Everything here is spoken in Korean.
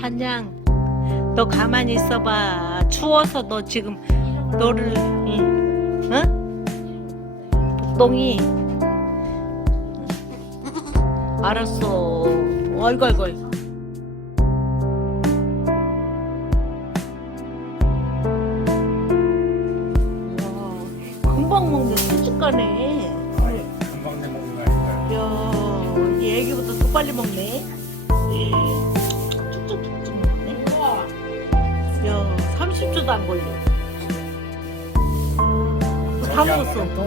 한양 너 가만히 있어봐 추워서 너 지금 너를 응? 응? 복동이 알았어 아이고 아이고 금방 먹네 순식간에 아니, 금방 내 먹는 거 아닐까요? 야, 이 애기보다 더 빨리 먹네. 쭉 야, 30초도 안 걸려. 다 먹었어.